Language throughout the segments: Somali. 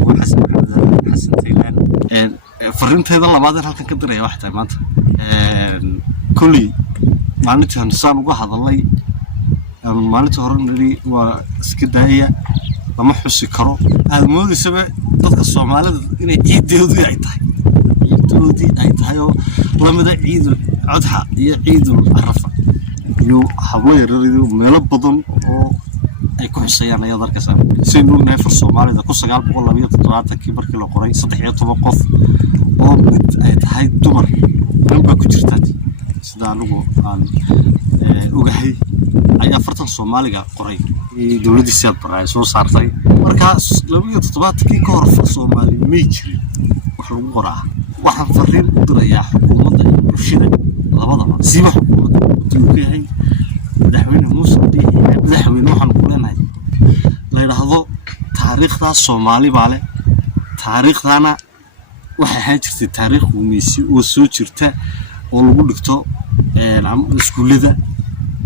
magacaygu xasan taylaan fariinteeda labaad halkan ka diraya wax tahay maanta kulli maalintan saan uga hadalay maalinta hore niri waa iska daaya lama xusi karo aad moodaysaa dadka Soomaalida inay ciidoodii ay tahay oo lamada ciidul adha iyo ciidul arafa iyo haweerariyo meelo badan oo ay ku xusayaan ayada arkaysan sidoo neefar Soomaalida ku 927 markii la qoray 13 qof oo ay tahay dumar dhanba ku jirta sida anigu aan ogahay ayaa fartan Soomaaliga qoray dawladda siyaad baray soo saartay markaas 27 ka hor Soomaali ma jirin wax lagu qoraa waxaan fariin u dirayaa xukuumadda iyo bulshada labadaba si wax xukuumadda u yahay madaxweyne Muuse Biixi madaxweyne waxaan ku leenahay la yiraahdo taariikhda Soomaali baale taariikhdana waxa ahaan jirtay taariikh uumeysi oo soo jirta oo lagu dhigto iskuulada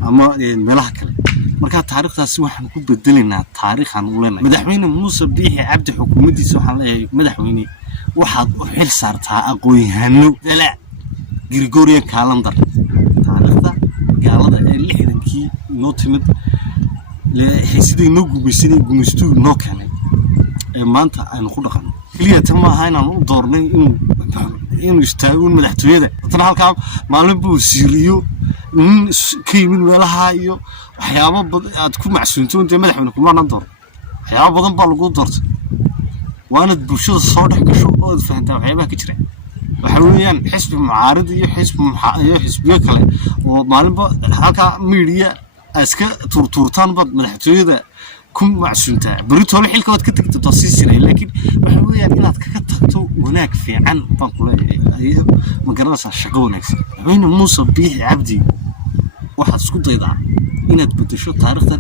ama meelaha kale marka taariikhdaasi waxaan ku bedelinaa taariikhan u leenahay madaxweyne Muuse Biixi Cabdi xukuumaddiisa waxaan leeyahay madaxweyne waxaad u xil saartaa aqoon-yahano dala Gregorian calendar taariikhda gaalada ee 60kii noo timid sidii noo gumaysto noo keenay maanta aynu ku dhaqano kaliya tama ahaynaan u doornay inuu istaago madaxtooyada tan halka maalin buu siiriyo كيمين ولا هايو waxyaabo badan aad ku macsuunto inta madaxweyne kuma naan door waxyaabo badan baa lagu doortay waana bulshada soo dhex gasho oo fahantaa waxyaabaha ka jira waxa weeyaan xisbi mucaarad iyo xisbiyo kale oo maalinba halka media aska turturtaan bad madaxtooyada ku macsuunta baritoole xilkood ka tagto tasiisay laakiin waxa weeyaan inaad ka tagto wanaag fiican baan ku leeyahay ma garanaysaa shaqo wanaagsan wayna Muuse Biixi Cabdi waxaad isku daydaa inaad bedesho taariikhda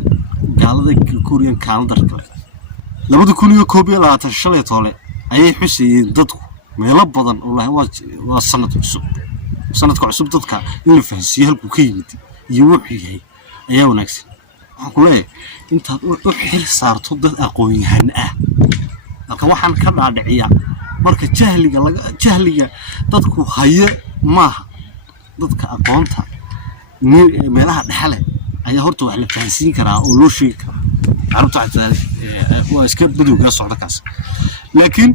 gaalada Gregorian calendar kale 2021 shalay toole ayay xusayeen dadku meelo badan oo waa sanadka cusub dadka in la fahansiyo halku ka yimid iyo wuxuu yahay ayaa wanaagsan waxaan ku leeyahay intaad u xil saarto dad aqoon-yahan ah halka waxaan ka dhaadhiciyaa marka jahliga dadku haye maaha dadka aqoonta meelaha dhaxale ayaa horta wax la fahansiin karaa oo loo sheegi karaa carabta waa iska badowga socda kaas laakiin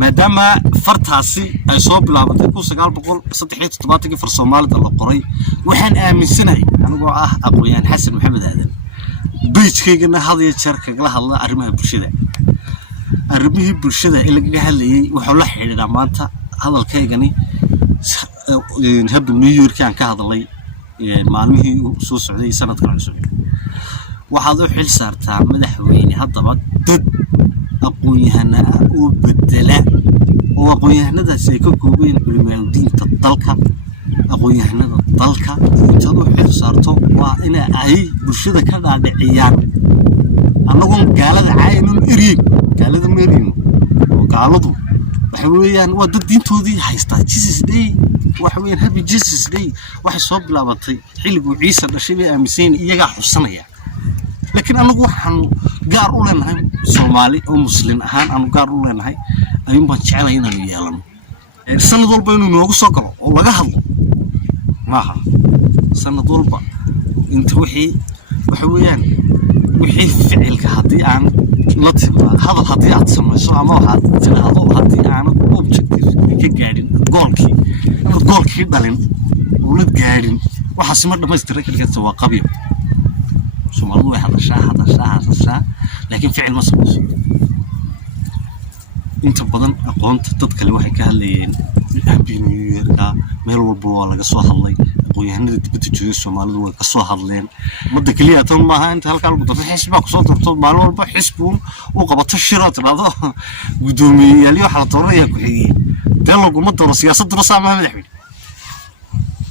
maadaama fartaasi ay soo bilaabatay 1973 far Soomaalida la qoray waxaan aaminsanahay anigoo ah aqoon-yahan Xasan Maxamed Aadan beejkeygana hadiyo jeer kaga hadla arrimaha bulshada ee laga hadlayay waxa la xiriira maanta hadalkaygani habda New York aan ka hadlay maalmihii soo socday sanadkan cusub waxaad u xil saartaa madaxweyne haddaba dad aqoon-yahana oo bedela oo aqoon-yahanadaas ay ka koobeen culimada dalka aqoon-yahanada dalka intaad u xil saarto waa in ay bulshada ka dhaadhiciyaan anagoo gaalada caynun iriin gaalada meeriin oo gaaladu waxa weeyaan waa dad diintoodii haysta Jesus Day waxa weeyaan happy Jesus Day waxa soo bilaabatay xilligu Ciise dhashay ee aaminsan iyaga xusanaya laakiin anagu waxaan gaar u leenahay Soomaali oo muslim ahaan aan gaar u leenahay ayun baan jecelahay inaan yeelano sanad walba inuu noogu soo galo oo laga hadlo maaha sanad walba inta waxa weeyaan wixii ficilka hadii aan la tibaa hadal hadii aad samayso ama waxaad tiraahdo hadii aan objective ka gaadhin goolkii dhalin oo la gaadhin waxa si ma dhamaystiray kaliya waa qabiyo Soomaalidu way hadashaa laakiin ficil ma samayso inta badan aqoonta dad kale waxay ka hadlayeen ambiiniyada meel walba waa laga soo hadlay aqoon-yahanada dibadda jooga Soomaalidu way ka soo hadleen muddo kaliya tan maaha inta halka lagu dafay xisbiga ku soo dorto maalin walba xisbu uu qabato shiro tirado gudoomiyayaal waxa la dooranaya ku xigay tan lagu ma doro siyaasadda Soomaaliya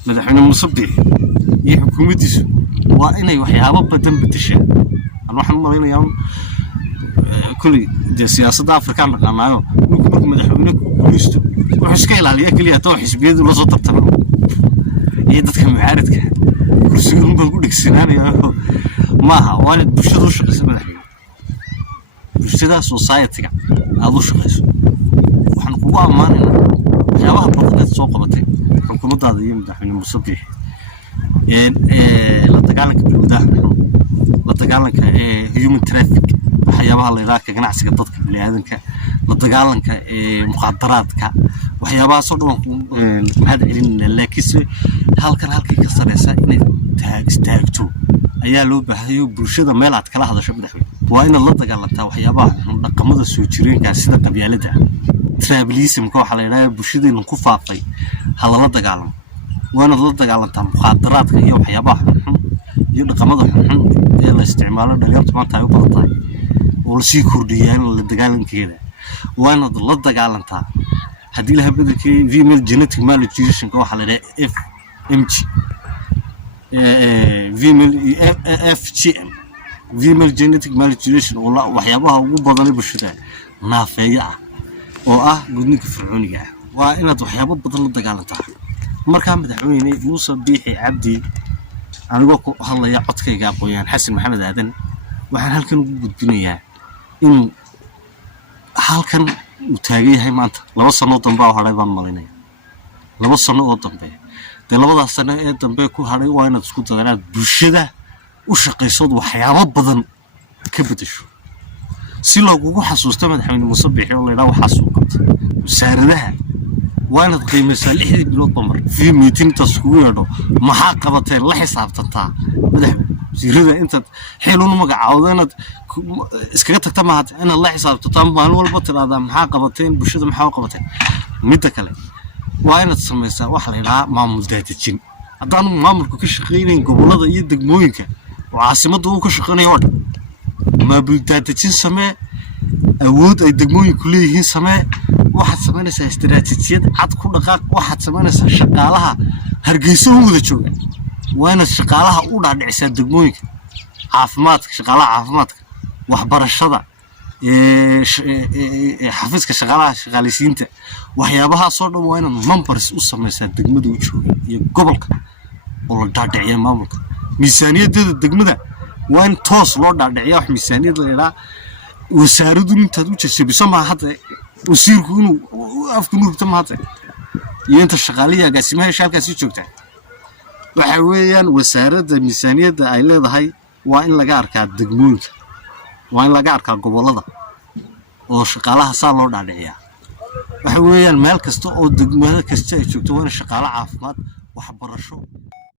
madaxweyne Muuse Biixi iyo xukuumaddiisu waa inay waxyaabo badan bedeshaan waxaan malaynayaa kulli siyaasadda Afrikaan dhaqanaayo markuu madaxweyne ku guuleysto wuxuu iska ilaaliyaa kaliya too xisbiyadu la soo tartamo iyo dadka mucaaradka kursiga baan ku dhigsanaayo maaha waa bulshadu shaqaysa madaxweyne bulshada society-ga aad u shaqayso waxaan kugu ammaanaynaa waxyaabaha badan ee soo qabatay xukuumaddaada iyo madaxweyne Muuse Biixi la dagaalanka bilowdaha la dagaalanka human traffic waxyaabaha la yiraahdo ganacsiga dadka bini'aadanka la dagaalanka muqaadaraadka waxyaabaha soo dhan maxaad celinayna laakiin halkii ka sareysa inay istaagto ayaa loo baahayo bulshada meel aad kala hadasho madaxweyne waa in la dagaalantaa waxyaabaha dhaqamada soo jireenka sida qabyaalada tribalism-ka waxa la yiraahdaa bulshadeenna ku faafay halala dagaalamo waa in la dagaalantaa muqaadaraadka iyo waxyaabaha iyo dhaqamada xun ee la isticmaalo dhalinyarta maanta ay u badan tahay oo si kordhiyaan la dagaalankeeda waa in la dagaalantaa haddii la habadkii female genetic malnutrition ka waxa la yiraahdaa FMG FGM female genetic malnutrition oo waxyaabaha ugu badan ee bulshada naafeeya ah oo ah gudniinka fircooniga ah waa inaad waxyaabo badan la dagaalantaa markaa madaxweyne Muuse Biixi Cabdi anigoo ku hadlaya codkayga aqoon Xasan Maxamed Aadan waxaan halkan ugu gudbinayaa in halkan uu taagan yahay maanta 2 sano dambe oo haray baan malinaya 2 sano oo dambe labadaas sano ee dambe ku haray waa inaad isku dayanaad bulshada u shaqayso waxyaabo badan ka bedesho si loogu xasuusto madaxweyne Muuse Biixi oo leeyahay waxa soo qabtay wasaaradaha waa inaad qiimeysaa 6 bilood bamar fi meeting taskugu yeedho maxaa qabateen la xisaabtantaa madaxweyne wasiirada inta xilun magacaawda inaad iskaga tagta maaha inaad la xisaabtantaa maalin walba tiraahdaa maxaa qabateen bulshada maxaa qabateen midda kale waa inaad sameysaa wax la yiraahdo maamul daadajin haddaan maamulku ka shaqeynayn gobolada iyo degmooyinka oo caasimadda uu ka shaqeynayo maamul daadajin samee awood ay degmooyinku leeyihiin samee waxaad sameynaysaa istiraatiijiyad cad ku dhaqaaq waxaad sameynaysaa shaqaalaha Hargeysa u wada jooga waa inaad shaqaalaha u dhaadhicisaa degmooyinka caafimaadka shaqaalaha caafimaadka waxbarashada xafiiska shaqaaleysiinta waxyaabaha soo dhan waa inaad members u sameysaa degmada u jooga iyo gobolka oo la dhaadhiciyo maamulka miisaaniyadda degmada waa in toos loo dhaadhiciyo wax miisaaniyad la yiraahdo wasaaraddu intaad u jeesabiso ma hadda wasiirku inuu afku nuugta ma hadda iyo inta shaqaaliyaha gaasimaha shaqaalkaasi joogta waxa weeyaan wasaaradda miisaaniyadda ay leedahay waa in laga arkaa degmooyinka waa in laga arkaa gobolada oo shaqaalaha saa loo dhaadhiciyaa waxa weeyaan meel kasta oo degmada kasta ay joogto waa in shaqaalaha caafimaad waxbarasho